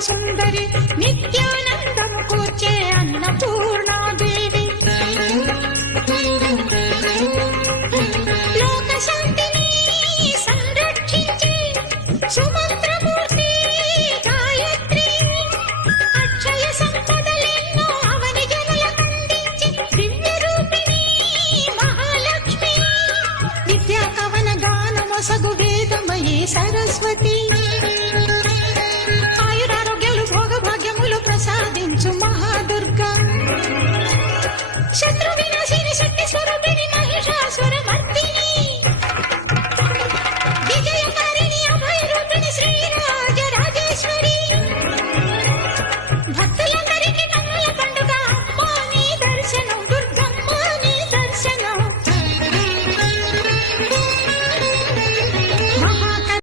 సుందరి నిత్యానందము కూర్చే అన్నపూర్ణాదేవి లోక శాంతిని సంరక్షించే సుమంత్రమూర్తి గాయత్రి అక్షయ సంపదలెన్నో అవని జనులకందించి దివ్య రూపిణి మహాలక్ష్మి విద్యా కవన గానమొసగు వేదమయీ సరస్వతి